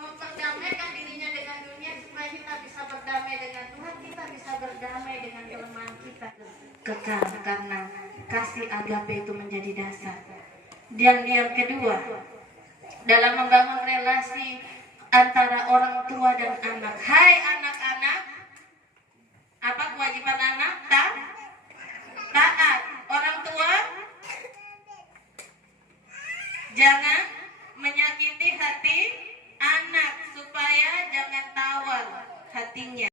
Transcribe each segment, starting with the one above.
Memperdamaikan dirinya dengan dunia supaya kita bisa berdamai dengan Tuhan, kita bisa berdamai dengan kelemahan kita kekal, karena kasih agape itu menjadi dasar. Dan yang kedua, dalam membangun relasi antara orang tua dan anak. Hai anak-anak, apa kewajiban anak? Taat. Orang tua jangan menyakiti hati anak, supaya jangan tawar hatinya.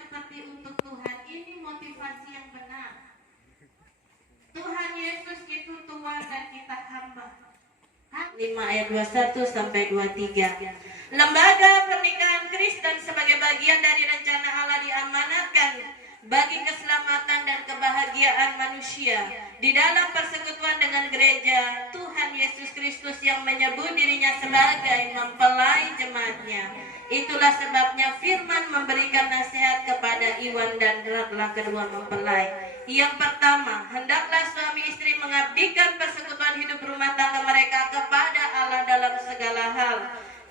Seperti untuk Tuhan, ini motivasi yang benar. Tuhan Yesus itu Tuhan dan kita hamba. 5 ayat 21 sampai 23. Lembaga pernikahan Kristen sebagai bagian dari rencana Allah diamanatkan bagi keselamatan dan kebahagiaan manusia. Di dalam persekutuan dengan gereja, Tuhan Yesus Kristus yang menyebut dirinya sebagai mempelai jemaatnya. Itulah sebabnya firman memberikan nasihat kepada Iwan dan Ratla, kedua mempelai. Yang pertama, hendaklah suami istri mengabdikan persekutuan hidup rumah tangga mereka kepada Allah dalam segala hal.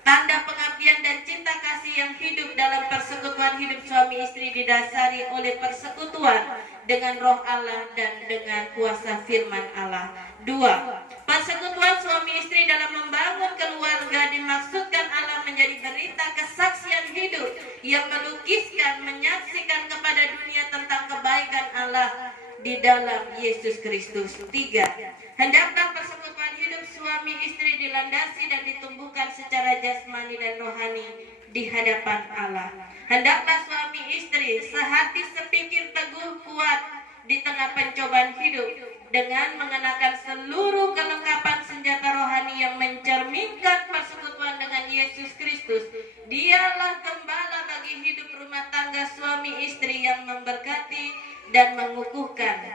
Tanda pengabdian dan cinta kasih yang hidup dalam persekutuan hidup suami istri didasari oleh persekutuan dengan roh Allah dan dengan kuasa firman Allah. 2. Persekutuan suami istri dalam membangun keluarga dimaksudkan Allah menjadi berita kesaksian hidup yang melukiskan, menyaksikan kepada dunia tentang kebaikan Allah di dalam Yesus Kristus. 3. Hendaklah persekutuan hidup suami istri dilandasi dan ditumbuhkan secara jasmani dan rohani di hadapan Allah. Hendaklah suami istri sehati sepikir teguh kuat di tengah pencobaan hidup dengan mengenakan seluruh kelengkapan senjata rohani yang mencerminkan persekutuan dengan Yesus Kristus. Dialah gembala bagi hidup rumah tangga suami istri yang memberkati dan mengukuhkan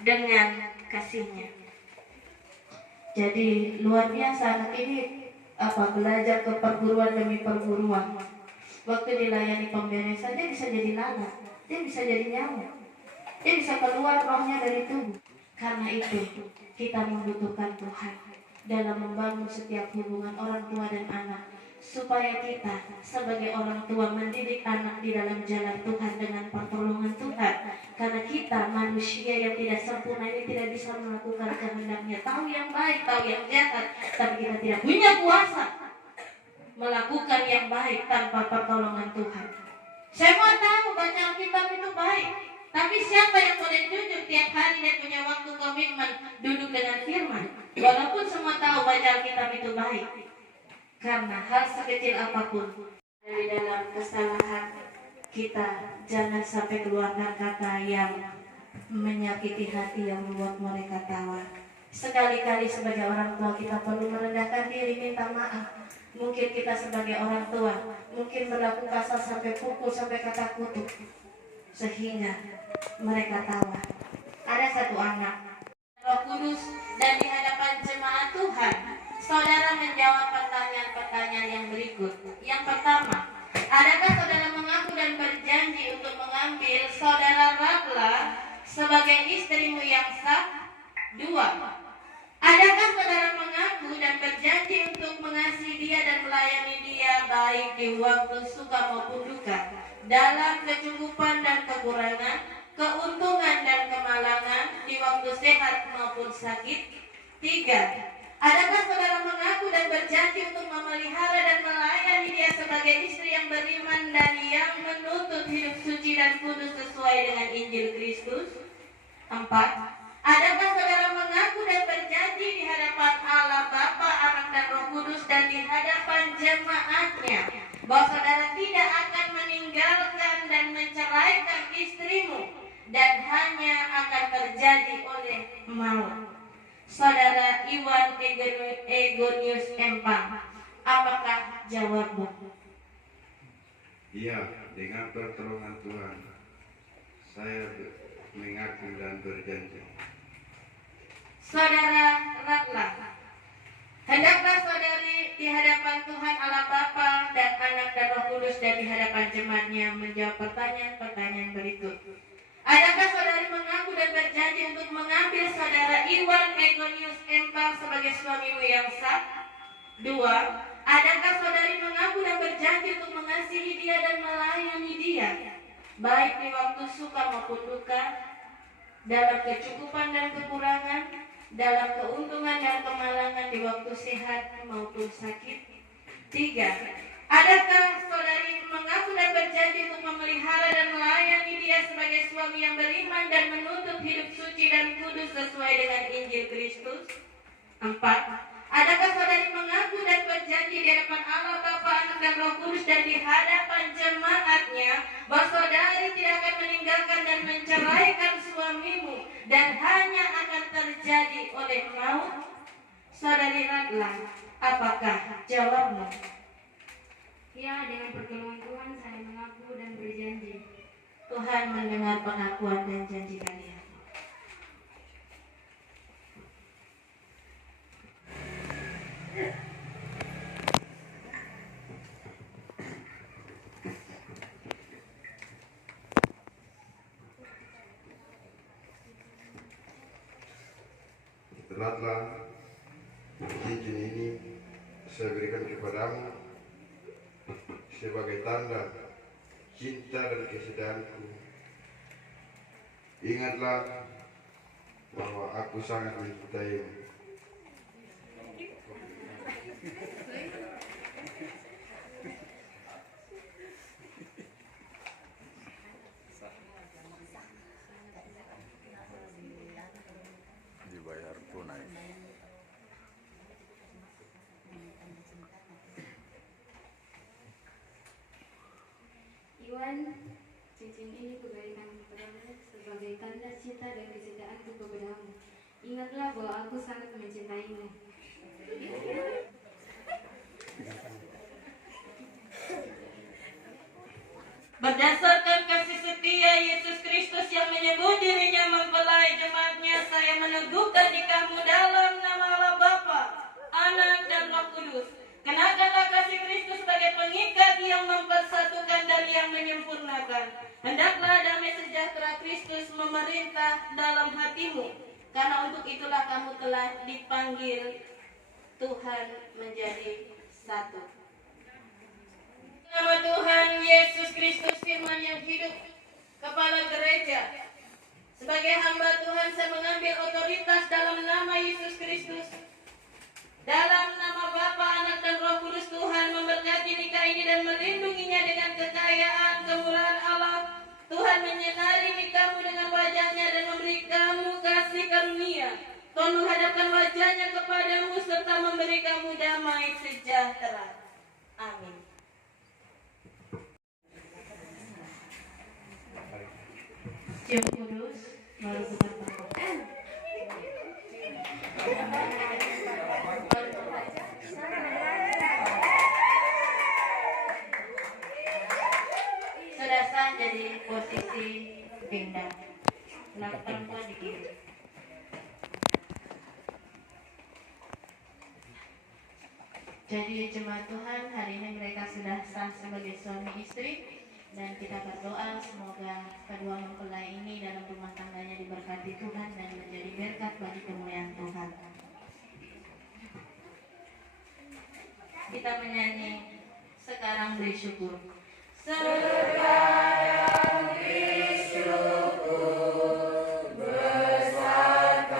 dengan kasihnya. Jadi luar biasa anak ini belajar ke perguruan demi perguruan. Waktu dilayani pemberesan, dia bisa jadi lalat, dia bisa jadi nyamuk, dia bisa keluar rohnya dari tubuh. Karena itu kita membutuhkan Tuhan dalam membangun setiap hubungan orang tua dan anak, supaya kita sebagai orang tua mendidik anak di dalam jalan Tuhan dengan pertolongan Tuhan. Karena kita manusia yang tidak sempurna ini tidak bisa melakukan kehendaknya, tahu yang baik, tahu yang jahat, tapi kita tidak punya kuasa melakukan yang baik tanpa pertolongan Tuhan. Semua tahu baca Alkitab itu baik, tapi siapa yang boleh jujur tiap hari dan punya waktu komitmen duduk dengan firman? Walaupun semua tahu baca Alkitab itu baik, karena hal sekecil apapun dari dalam kesalahan kita, jangan sampai keluarkan kata yang menyakiti hati yang membuat mereka tawar. Sekali-kali sebagai orang tua kita perlu merendahkan diri, minta maaf. Mungkin kita sebagai orang tua mungkin berlaku kasar sampai pukul, sampai kata kutuk, sehingga mereka tawar. Ada satu anak Roh Kudus dan di hadapan jemaat Tuhan, saudara menjawab pertanyaan-pertanyaan yang berikut. Yang pertama, adakah saudara mengaku dan berjanji untuk mengambil saudara Ratla sebagai istrimu yang sah? 2. Adakah saudara mengaku dan berjanji untuk mengasihi dia dan melayani dia baik di waktu suka maupun duka, dalam kecukupan dan kekurangan, keuntungan dan kemalangan, di waktu sehat maupun sakit? 3. Adakah saudara mengaku dan berjanji untuk memelihara dan melayani dia sebagai istri yang beriman dan yang menuntut hidup suci dan kudus sesuai dengan Injil Kristus? 4. Adakah saudara mengaku dan berjanji di hadapan Allah Bapa, Anak dan Roh Kudus dan di hadapan jemaatnya bahwa saudara tidak akan meninggalkan dan menceraikan istrimu dan hanya akan terjadi oleh maut? Saudara Iwan Egonius Empang, apakah jawabmu? Iya, dengan pertolongan Tuhan saya mengaku dan berjanji. Saudara Ratla, hendaklah saudari di hadapan Tuhan Allah Bapa dan Anak dan Roh Kudus dan di hadapan jemaatnya menjawab pertanyaan-pertanyaan berikut. Adakah saudari mengaku dan berjanji untuk mengambil saudara Iwan Egonius Empang sebagai suamimu yang sah? 2. Adakah saudari mengaku dan berjanji untuk mengasihi dia dan melayani dia, baik di waktu suka maupun duka, dalam kecukupan dan kekurangan, dalam keuntungan dan kemalangan, di waktu sehat maupun sakit? 3. Adakah saudari mengaku dan berjanji untuk memelihara dan melayani dia sebagai suami yang beriman dan menuntut hidup suci dan kudus sesuai dengan Injil Kristus? 4. Adakah saudari mengaku dan berjanji di hadapan Allah Bapa, Anak dan Roh Kudus dan di hadapan jemaatnya bahwa saudari tidak akan meninggalkan dan menceraikan suamimu dan hanya akan terjadi oleh maut? Saudari Radlan, apakah jawabmu? Ya, dengan pertolongan Tuhan saya mengaku dan berjanji. Tuhan mendengar pengakuan dan janji kalian. Telah cincin ini saya berikan kepadamu sebagai tanda cinta dan kesetiaanku. Ingatlah bahwa aku sangat mencintaimu. Dibayar tunai. Iwan, cincin ini kuberikan kepadamu sebagai tanda cinta dan kesetiaanku kepadamu. Ingatlah bahwa aku sangat mencintaimu. Berdasarkan kasih setia Yesus Kristus yang menyebut dirinya mempelai jemaatnya, saya meneguhkan nikahmu dalam nama Allah Bapa, Anak dan Roh Kudus. Kenakanlah kasih Kristus sebagai pengikat yang mempersatukan dan yang menyempurnakan. Hendaklah damai sejahtera Kristus memerintah dalam hatimu, karena untuk itulah kamu telah dipanggil Tuhan menjadi satu. Nama Tuhan Yesus Kristus, firman yang hidup, Kepala Gereja. Sebagai hamba Tuhan, saya mengambil otoritas dalam nama Yesus Kristus. Dalam nama Bapa, Anak dan Roh Kudus, Tuhan memberkati nikah ini dan melindunginya dengan kekayaan kemurahan Allah. Tuhan menyinari nikahmu dengan wajahnya dan memberi kamu kasih karunia. Tuhan menghadapkan wajahnya kepadamu serta memberi kamu damai sejahtera. Amin. Cium kudus, baru kita berdoa. Sudah sah jadi posisi pinggang. Nah, perempuan di kiri. Jadi jemaat Tuhan, hari ini mereka sudah sah sebagai suami istri. Dan kita berdoa semoga kedua mempelai ini dalam rumah tangganya diberkati Tuhan dan menjadi berkat bagi kemuliaan Tuhan. Kita menyanyi Sekarang Beri Syukur. Sekarang beri syukur, besarkan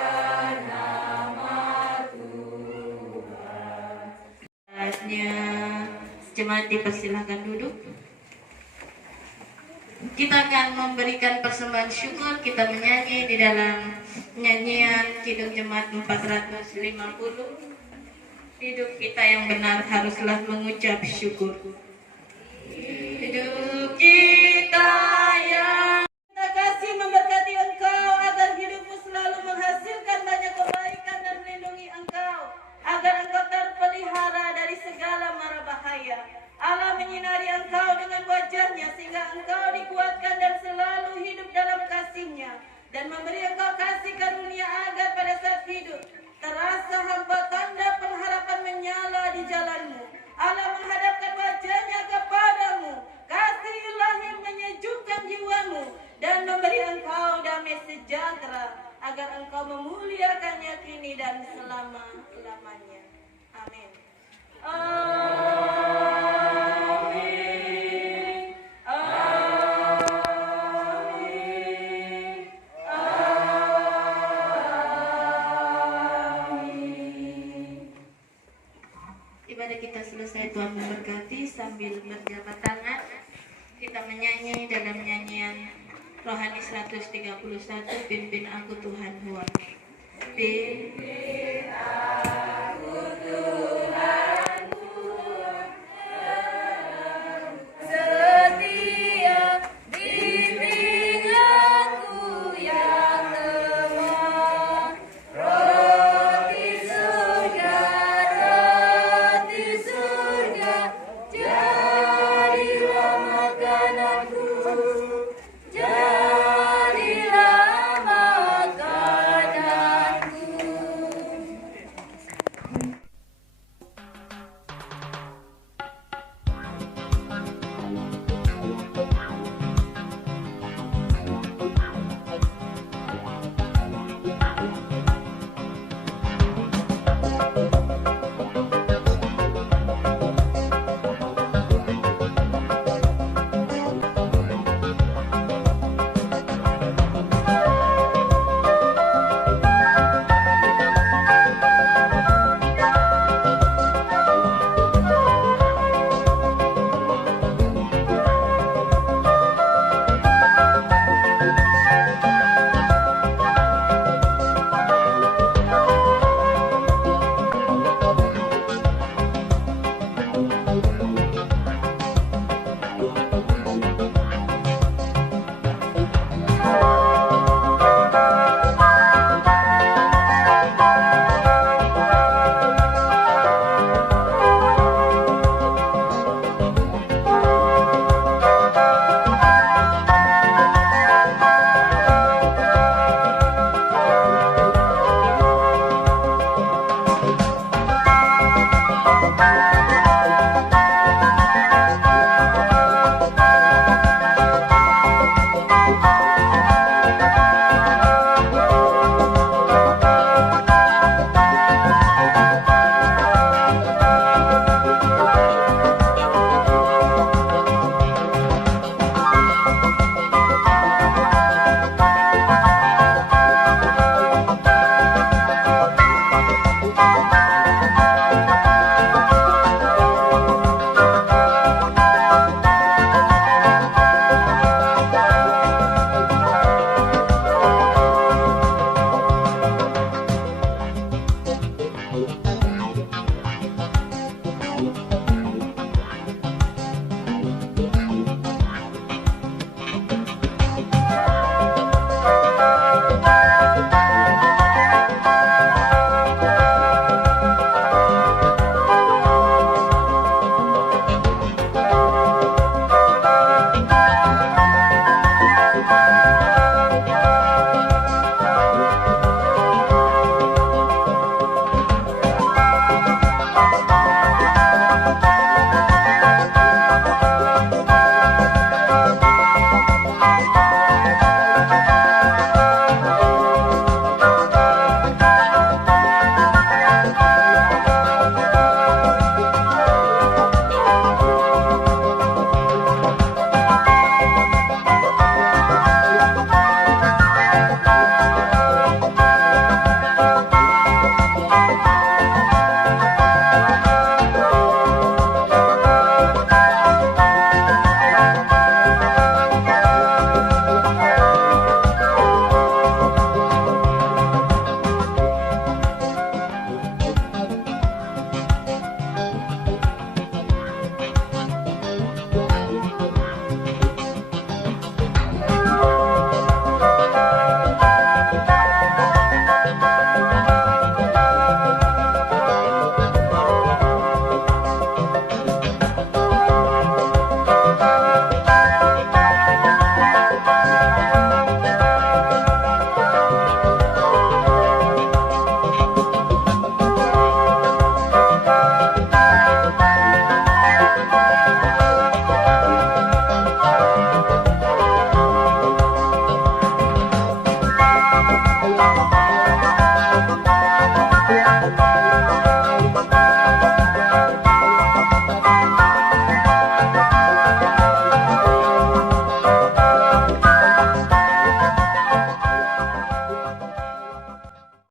nama Tuhan. Saatnya jemaat dipersilakan duduk. Kita akan memberikan persembahan syukur. Kita menyanyi di dalam nyanyian Kidung Jemaat 450. Hidup kita yang benar haruslah mengucap syukur. Hidup kita yang kita kasih memberkati engkau agar hidupmu selalu menghasilkan banyak kebaikan dan melindungi engkau, agar engkau terpelihara dari segala mara bahaya. Allah menyinari engkau dengan wajahnya sehingga engkau dikuatkan dan selalu hidup dalam kasih-Nya, dan memberi engkau kasih karunia agar pada saat hidup terasa hampa tanda pengharapan menyala di jalanmu. Allah menghadapkan wajahnya kepadamu, kasih ilahi menyejukkan jiwamu, dan memberi engkau damai sejahtera agar engkau memuliakannya kini dan selama-lamanya. Amin. Ibadah kita selesai, Tuhan memberkati. Sambil berjabat tangan kita menyanyi dalam nyanyian Rohani 131, pimpin aku Tuhan Tuhan. Pimpin